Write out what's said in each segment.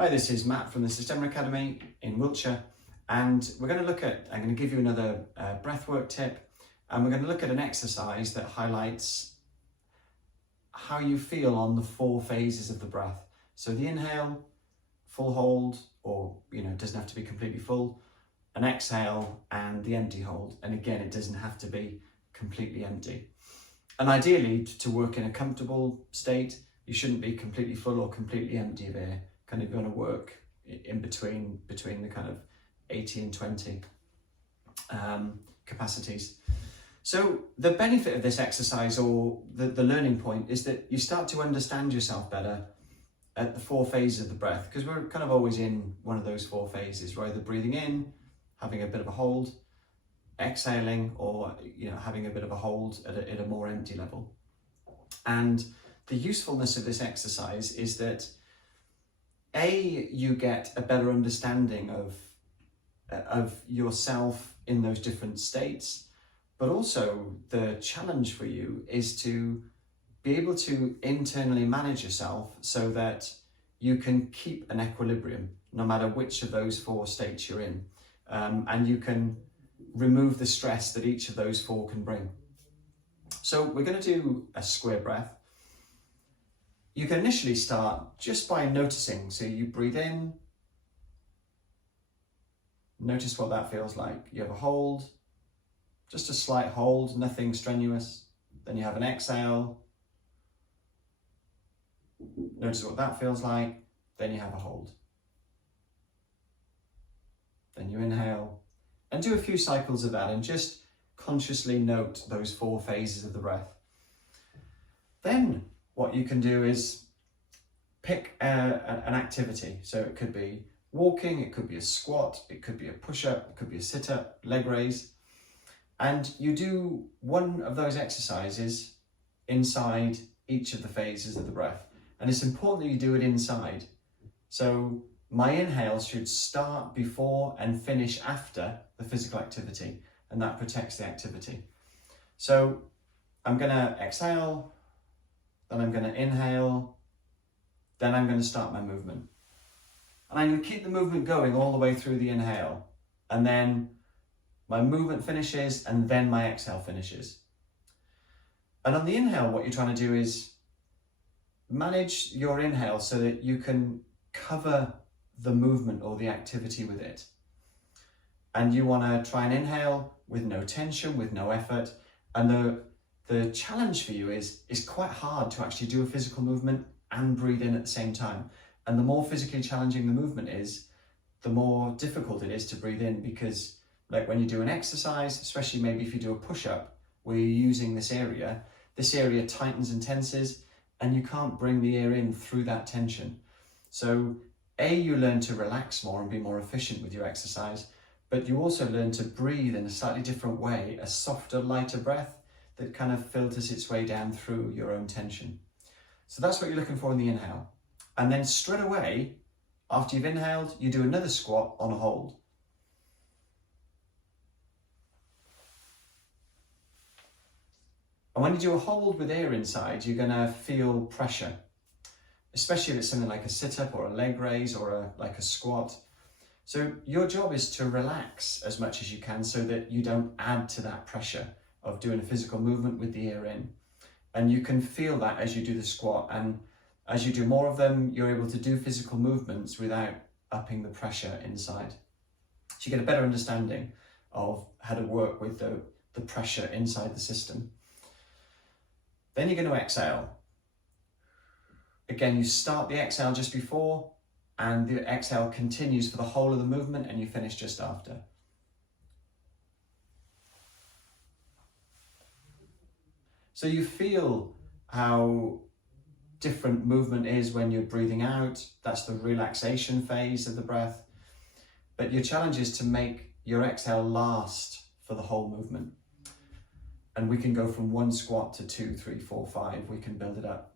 Hi, this is Matt from the Systema Academy in Wiltshire, and I'm going to give you another breathwork tip, and we're going to look at an exercise that highlights how you feel on the 4 phases of the breath. So the inhale, full hold, or it doesn't have to be completely full, an exhale, and the empty hold. And again, it doesn't have to be completely empty. And ideally, to work in a comfortable state, you shouldn't be completely full or completely empty of air. Kind of going to work in between the kind of 80 and 20 capacities. So the benefit of this exercise, or the learning point, is that you start to understand yourself better at the 4 phases of the breath, because we're kind of always in one of those 4 phases. We're either breathing in, having a bit of a hold, exhaling, or having a bit of a hold at a more empty level. And the usefulness of this exercise is that you get a better understanding of yourself in those different states, but also the challenge for you is to be able to internally manage yourself so that you can keep an equilibrium no matter which of those 4 states you're in, and you can remove the stress that each of those 4 can bring. So we're going to do a square breath. You can initially start just by noticing. So you breathe in, notice what that feels like. You have a hold, just a slight hold, nothing strenuous. Then you have an exhale, notice what that feels like. Then you have a hold. Then you inhale, and do a few cycles of that, and just consciously note those 4 phases of the breath. Then what you can do is pick an activity. So it could be walking, it could be a squat, it could be a push-up, it could be a sit-up, leg raise. And you do one of those exercises inside each of the phases of the breath. And it's important that you do it inside. So my inhale should start before and finish after the physical activity, and that protects the activity. So I'm going to exhale, then I'm going to inhale, then I'm going to start my movement. And I'm going to keep the movement going all the way through the inhale, and then my movement finishes, and then my exhale finishes. And on the inhale, what you're trying to do is manage your inhale so that you can cover the movement or the activity with it. And you want to try and inhale with no tension, with no effort. And the challenge for you is quite hard to actually do a physical movement and breathe in at the same time. And the more physically challenging the movement is, the more difficult it is to breathe in, because like when you do an exercise, especially maybe if you do a push-up where you're using this area tightens and tenses, and you can't bring the air in through that tension. So you learn to relax more and be more efficient with your exercise, but you also learn to breathe in a slightly different way, a softer, lighter breath that kind of filters its way down through your own tension. So that's what you're looking for in the inhale. And then straight away, after you've inhaled, you do another squat on a hold. And when you do a hold with air inside, you're going to feel pressure, especially if it's something like a sit-up or a leg raise or like a squat. So your job is to relax as much as you can so that you don't add to that pressure of doing a physical movement with the air in. And you can feel that as you do the squat, and as you do more of them, you're able to do physical movements without upping the pressure inside. So you get a better understanding of how to work with the pressure inside the system. Then you're going to exhale. Again, you start the exhale just before, and the exhale continues for the whole of the movement, and you finish just after. So you feel how different movement is when you're breathing out. That's the relaxation phase of the breath. But your challenge is to make your exhale last for the whole movement. And we can go from 1 squat to 2, 3, 4, 5. We can build it up.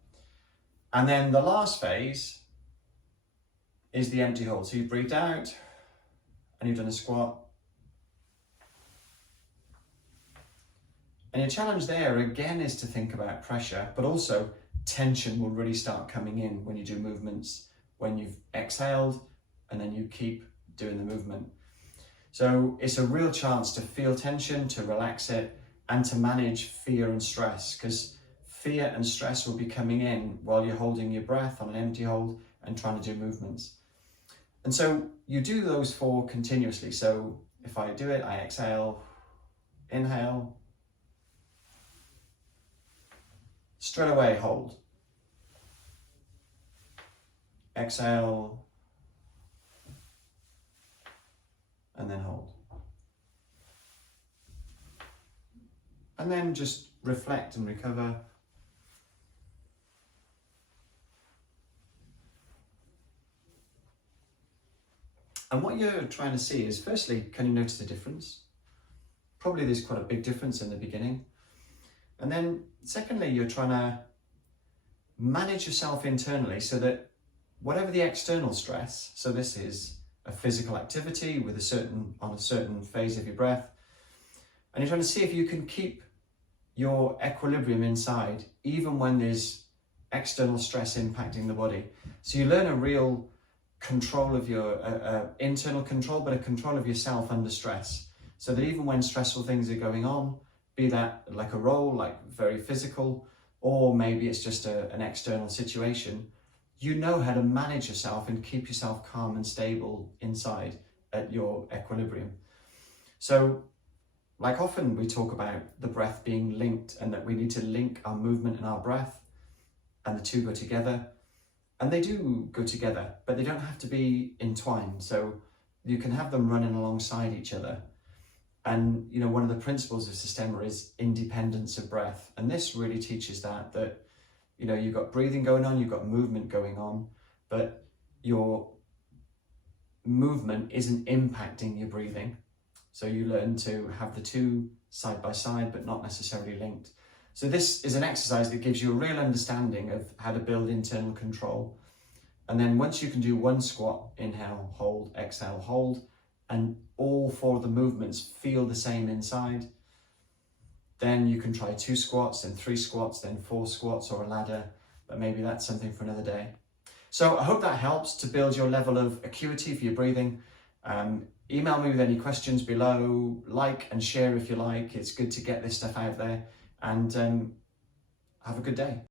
And then the last phase is the empty hold. So you've breathed out and you've done a squat. And your challenge there again is to think about pressure, but also tension will really start coming in when you do movements when you've exhaled, and then you keep doing the movement. So it's a real chance to feel tension, to relax it, and to manage fear and stress, because fear and stress will be coming in while you're holding your breath on an empty hold and trying to do movements. And so you do those 4 continuously. So if I do it, I exhale, inhale, straight away hold, exhale, and then hold. And then just reflect and recover. And what you're trying to see is, firstly, can you notice a difference? Probably there's quite a big difference in the beginning. And then secondly, you're trying to manage yourself internally so that whatever the external stress, so this is a physical activity with on a certain phase of your breath, and you're trying to see if you can keep your equilibrium inside even when there's external stress impacting the body. So you learn a real control of your internal control, but a control of yourself under stress, so that even when stressful things are going on, be that like a role, like very physical, or maybe it's just an external situation, you know how to manage yourself and keep yourself calm and stable inside at your equilibrium. So like often we talk about the breath being linked, and that we need to link our movement and our breath, and the two go together. And they do go together, but they don't have to be entwined. So you can have them running alongside each other. And you know, one of the principles of Systema is independence of breath. And this really teaches that you know, you've got breathing going on, you've got movement going on, but your movement isn't impacting your breathing. So you learn to have the two side by side, but not necessarily linked. So this is an exercise that gives you a real understanding of how to build internal control. And then once you can do one squat, inhale, hold, exhale, hold, and all 4 of the movements feel the same inside, then you can try 2 squats, then 3 squats, then 4 squats, or a ladder, but maybe that's something for another day. So I hope that helps to build your level of acuity for your breathing. Email me with any questions below, like and share if you like. It's good to get this stuff out there, and have a good day.